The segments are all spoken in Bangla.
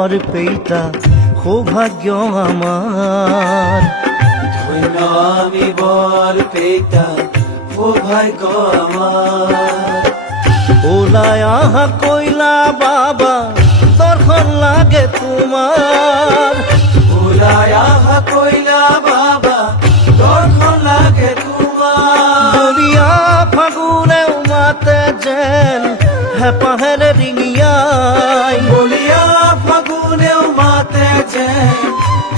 বৰ পেইতা সৌভাগ্য আমাৰ। ধন্য আমি বৰ পেইতা সৌভাগ্য আমাৰ। ওলাই আহা কইলা বাবা দৰ্শন লাগে তোমাৰ। ওলাই আহা কইলা বাবা দৰ্শন লাগে তোমাৰ। বলিয়া ফাগুনেও মাতে যেন হেঁপাহেৰে ৰিঙিয়াই। বলিয়া ফাগুনেও মাতে যেন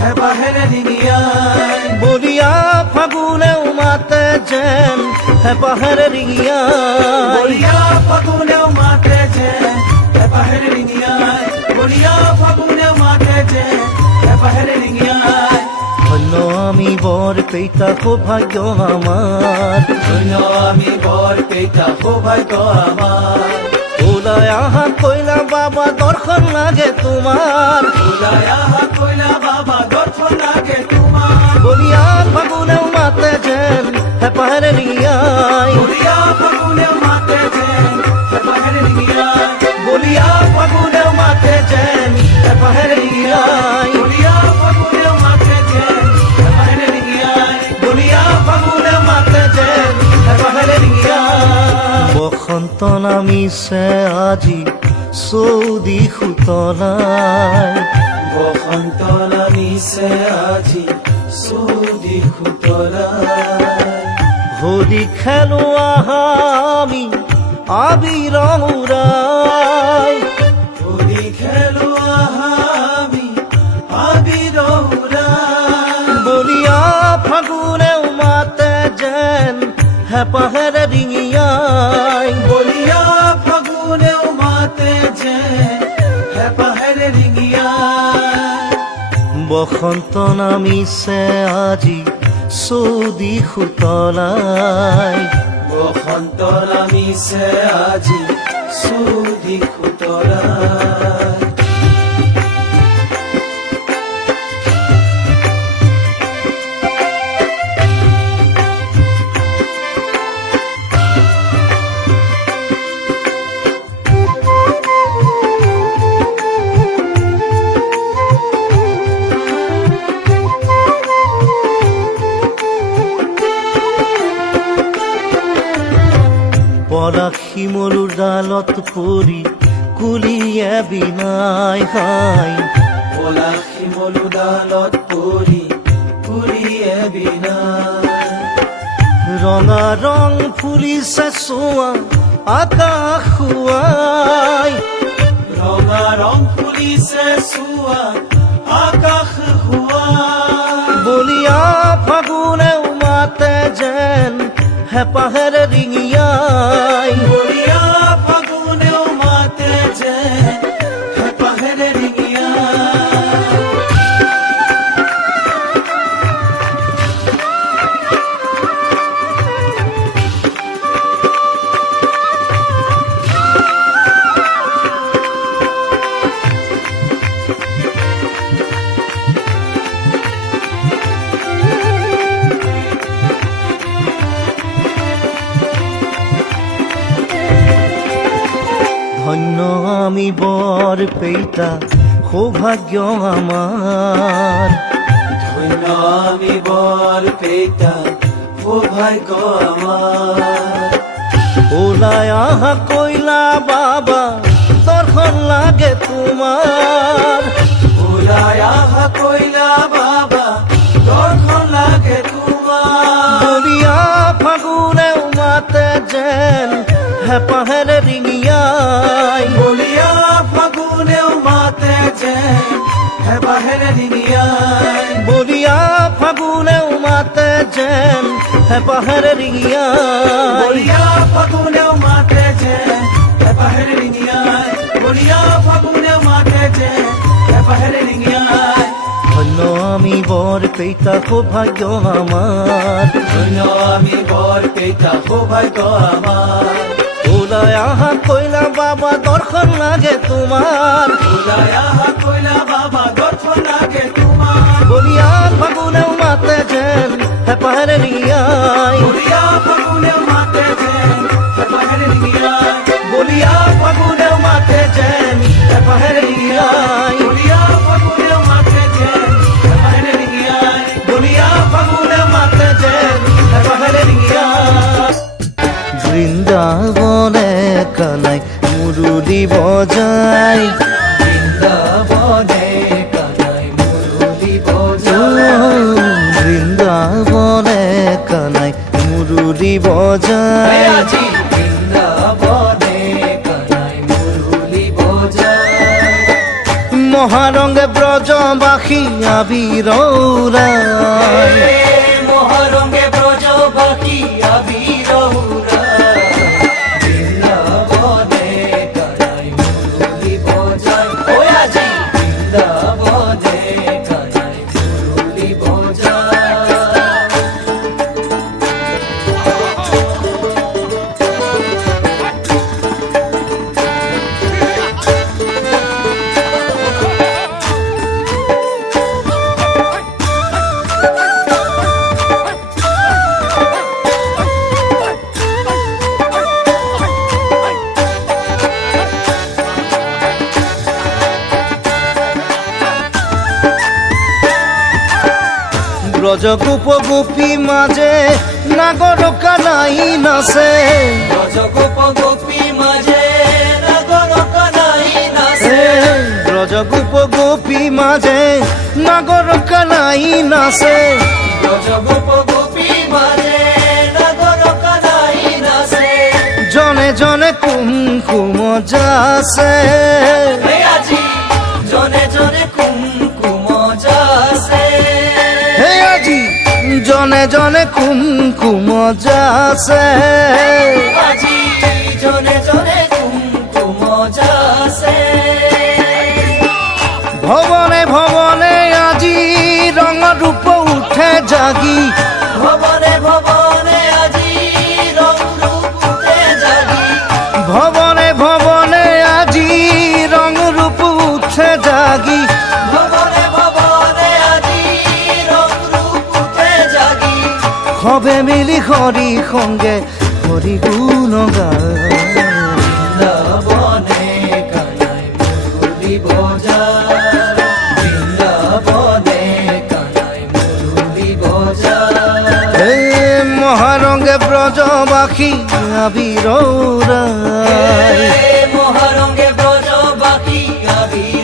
হেঁপাহেৰে ৰিঙিয়াই। বলিয়া ফাগুনেও মাতে যেন হেঁপাহেৰে ৰিঙিয়াই। বলিয়া ফাগুনেও মাতে যেন হেঁপাহেৰে ৰিঙিয়াই। বলিয়া ফাগুনেও মাতে যেন হেঁপাহেৰে ৰিঙিয়াই। ধন্য আমি বৰ পেইতা সৌভাগ্য আমাৰ। ধন্য আমি বৰ পেইতা সৌভাগ্য আমাৰ। ওলাই আহা কইলা বাবা দৰ্শন লাগে তোমাৰ। ওলাই আহা কইলা বাবা দৰ্শন লাগে তোমাৰ। বলিয়া ফাগুনেও মাতে যেন হেঁপাহেৰে ৰিঙিয়াই। বলিয়া ফাগুনেও মাতে যেন হেঁপাহেৰে ৰিঙিয়াই। বলিয়া ফাগুনেও মাতে যেন হেঁপাহেৰে ৰিঙিয়াই। বলিয়া ফাগুনেও মাতে যেন হেঁপাহেৰে ৰিঙিয়াই। বলিয়া ফাগুনেও মাতে যেন হেঁপাহেৰে ৰিঙিয়াই। বসন্ত নামিছে আজি চৌদি সুতলাই। বসন্ত নামিছে আজি চৌদি সুতলাই। হোলী খেলো আহা আমি আবিৰ উৰাই। হোলী খেলো আহা আমি আবিৰ উৰাই। বলিয়া ফাগুনেও মাতে যেন হেঁপাহেৰে ৰিঙিয়াই। বলিয়া ফাগুনেও মাতে যেন হেঁপাহেৰে ৰিঙিয়াই। বসন্ত নামিছে আজি চৌদি সুতলাই। বসন্ত নামিছে আজি চৌদি সুতলাই। পলাশ শিমলুৰ ডালত পৰি কুলিয়ে বিনাই হাই। পলাশ শিমলু ডালত পৰি কুলিয়ে বিনাই। ৰঙা ৰং ফুলিছে চোৱা আকাশ শুৱাই। ৰঙা ৰং ফুলিছে চোৱা আকাশ শুৱাই। বলিয়া ফাগুনেও মাতে যেন হেঁপাহেৰে ৰিঙিয়াই। বলিয়া ফাগুনেও মাতে যেন হেঁপাহেৰে ৰিঙিয়াই। ধন্য আমি বৰ পেইতা সৌভাগ্য আমাৰ। ধন্য আমি বৰ পেইতা সৌভাগ্য আমাৰ। ওলাই আহা কইলা বাবা দৰ্শন লাগে তোমাৰ। ওলাই আহা কইলা বাবা দৰ্শন লাগে তোমাৰ। বলিয়া ফাগুনেও মাতে যেন হেঁপাহেৰে ৰিঙিয়াই। বলিয়া ফাগুনেও মাতে যেন হেঁপাহেৰে ৰিঙিয়াই। বলিয়া ফাগুনেও মাতে যেন হেঁপাহেৰে ৰিঙিয়াই। বলিয়া ফাগুনেও মাতে যেন হেঁপাহেৰে ৰিঙিয়াই। বলিয়া ফাগুনেও মাতে যেন হেঁপাহেৰে ৰিঙিয়াই। ধন্য আমি বৰ পেইতা সৌভাগ্য আমাৰ। ধন্য আমি বৰ পেইতা সৌভাগ্য আমাৰ। ওলাই আহা কইলা বাবা দৰ্শন লাগে তোমাৰ। ওলাই আহা কইলা বাবা দৰ্শন লাগে তোমাৰ। বলিয়া ফাগুনেও মাতে যেন হেঁপাহেৰে ৰিঙিয়াই। বলিয়া ফাগুনেও মাতে যেন হেঁপাহেৰে ৰিঙিয়াই। বলিয়া ফাগুনেও মাতে যেন হেঁপাহেৰে ৰিঙিয়াই। বলিয়া বজায় বৃন্দাবনে কানাই মুরলি বজায় বৃন্দাবনে কানাই মুরুলি বজায় আজি বৃন্দাবনে কানাই মুরলি বজায় মহারঙ্গে ব্রজবাসী আবির মহারঙ্গে ব্রজবাসী আবির বৃন্দাবনে কানাই মুরলি বজায় ও আজি বৃন্দাবনে কানাই মুরলি বজায় ব্রজ গোপ গোপী মাঝে নাগর কানাই নাচে ব্রজগোপ গোপী মাঝে নাগর কানাই নাচে ব্রজ গোপ গোপী মাঝে নাগর কানাই নাচে ব্রজগোপ গোপী মাঝে নাগর কানাই নাচে জনে জনে কুমকুম যাছে হে আজি জনে জনে কুমকুম যাছে হে আজি জনে জনে কুমকুম যাছে আজি জনে জনে কুমকুম যাছে ভবনে ভবনে আজি রঙ রূপ উঠে জাগি ভবনে ভবনে আজি রং রূপ উঠে জাগি ভবনে ভবনে আজি রঙ রূপ উঠে জাগি ভবনে ভবনে আজি রং রূপ উঠে জাগি হবে মিলি হরি সঙ্গে হরি গুণ গায় বৃন্দাবনে কানাই মুরলি বজায় বৃন্দাবনে কানাই মুরলি বজায় হে মহারঙ্গে ব্রজবাসী আবির মহারঙ্গে ব্রজবাসী আবির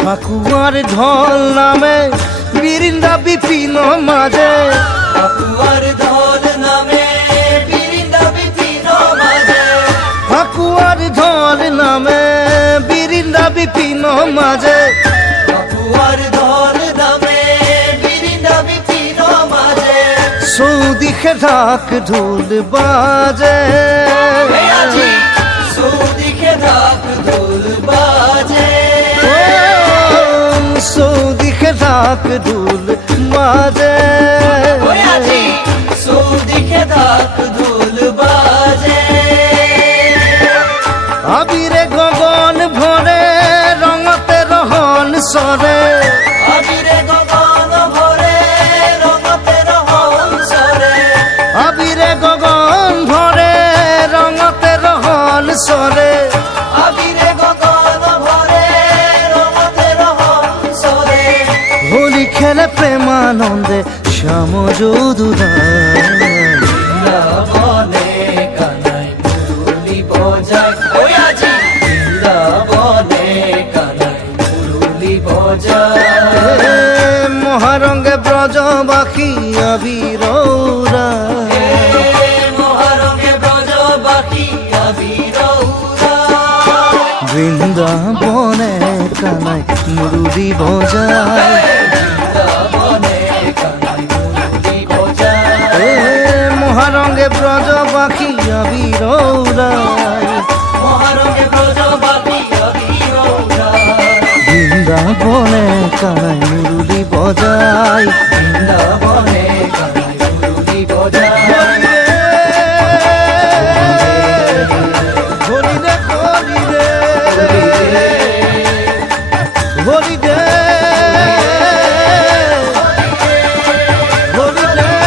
ফাকুয়ার ঢল নামে বিরিন্দা বিপিন মাঝে ফাকুয়ার ঢোল নামে বিরিন্দা বিপিন মাঝে ফাকুয়ার ঢল নামে বিরিন্দা বিপিন মাঝে ফাকুয়ার ঢোল নামে বিরিন্দা বিপিন মাঝে চৌদিশে ঢাক ঢোল বাজে হে আজি চৌদিশে ঢাক ঢোল বাজে চৌদিশে ঢাক ঢোল বাজে ওই আজি চৌদিশে ঢাক ঢোল বাজে আবিরে গগন ভরে রঙতে রহন সরে আবিরে গগন ভরে রঙতে রহন সরে আবিরে গগন ভরে রঙতে রহন সরে আবিরে গগন ভরে রঙতে রহন সরে হোলি খেলে প্রেমানন্দে শ্যাম যদুরায় বৃন্দাবনে কানাই মুরলি বজায় ওই আজি বৃন্দাবনে কানাই মুরলি বজায় মহারঙ্গে ব্রজবাসী আবির মহারঙ্গে ব্রজবাসী আবির বৃন্দাবনে কানাই মুরুলি বজায় বৃন্দাবনে কানাই মুরলি বজায় মহারঙ্গে ব্রজবাসী আবির মহারঙ্গে ব্রজবাসী আবির বৃন্দাবনে কানাই মুরুলি বজায় বৃন্দাবনে কানাই মুরলি বজায় হরি রে হরি রে হরি রে হরি রে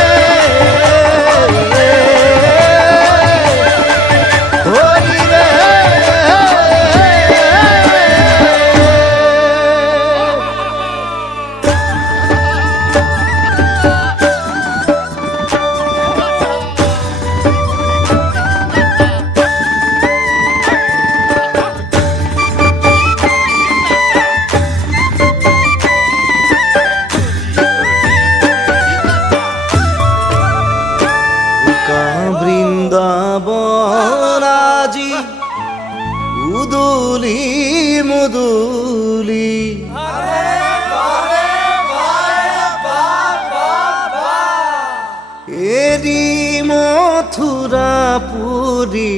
এৰি মথুৰা পুৰী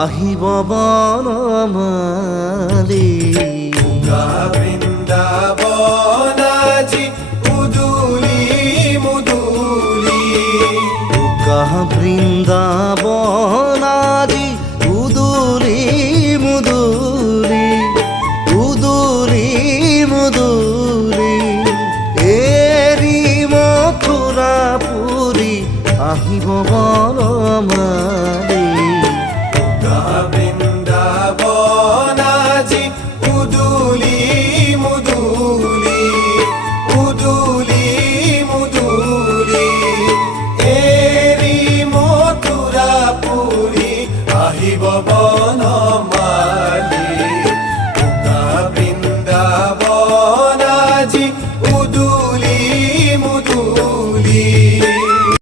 আহিব বনমালী বৃন্দাবন আজি উদুলি মুদুলি বৃন্দাবন আজি উদুলি মুদুলি উদুলি মুদুলি এৰি মথুৰা পুৰী আহিব বনমালী বৃন্দাবন আজি উদুলি মুদুলি উদুলি মুদুলি এৰি মথুৰা পুৰী আহিব বনমালী